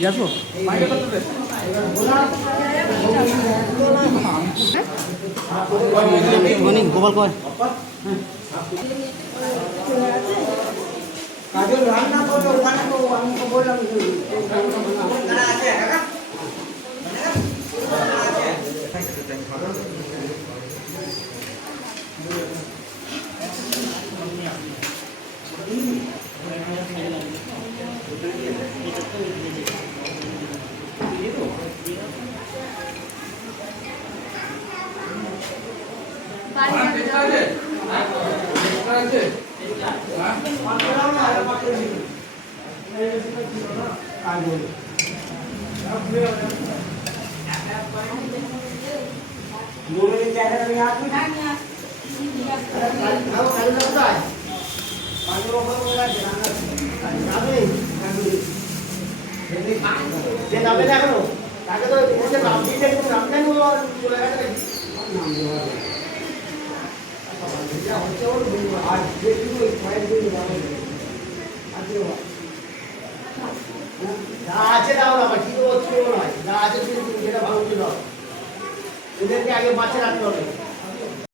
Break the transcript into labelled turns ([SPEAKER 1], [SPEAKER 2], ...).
[SPEAKER 1] দিয়ে আসব? মর্নিং গোপাল কয়?
[SPEAKER 2] কাজল রান্না করল ওখানে তো আমি তো বললাম কাজল নুনের জায়গাটা নিয়ে আসবি না কাজল কোথায় কাজল ওখানে কোথায় আছে? যাবে যে যাবে না তাকে তো নাম একটু নাম দেন নাম দেওয়া হবে। যা হচ্ছে ওর আর যেটুকু কয়েক দিন যাবে? আছে ও। যা আছে দাও না ঠিক হচ্ছে নয় যা আছে যেটা করে দাও। ওদেরকে আগে বাঁচিয়ে রাখতে হবে।